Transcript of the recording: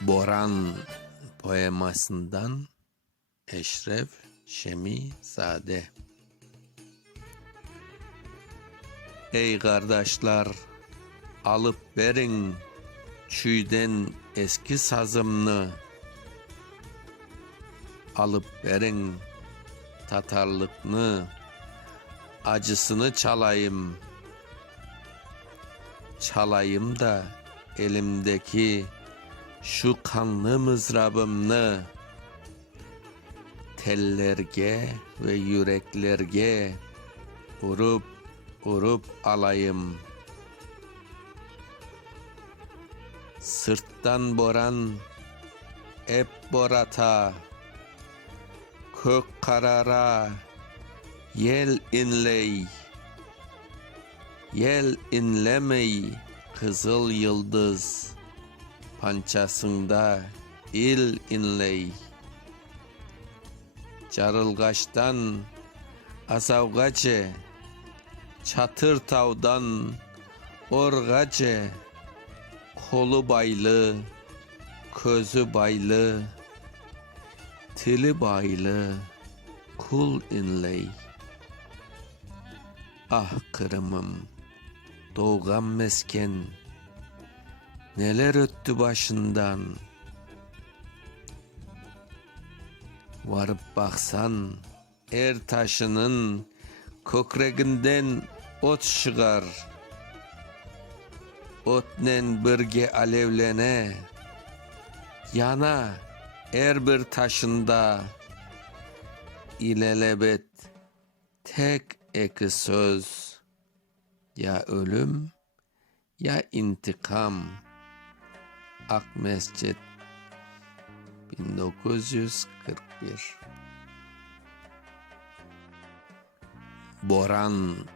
Boran poemasından Eşref Şemizade Ey kardeşler alıp verin çüyden eski sazımını. Alıp verin Tatarlıkını acısını çalayım. Çalayım da elimdeki şu kanlı mızrabımını tellerge ve yüreklerge vurup vurup alayım. Sırttan boran hep borata kök karara yel inley yel inlemey kızıl yıldız pançasında il inley. Carılgaçtan Azavgace Çatır tavdan Orgace Kolu baylı Közü baylı Tili baylı Kul inley. Ah kırımım Doğgan mesken Neler öttü başından? Varıp baksan er taşının kökreginden ot çıkar. Otnen birge alevlene, yana er bir taşında. İlelebet tek eki söz ya ölüm ya intikam Ak Mescit 1941 Boran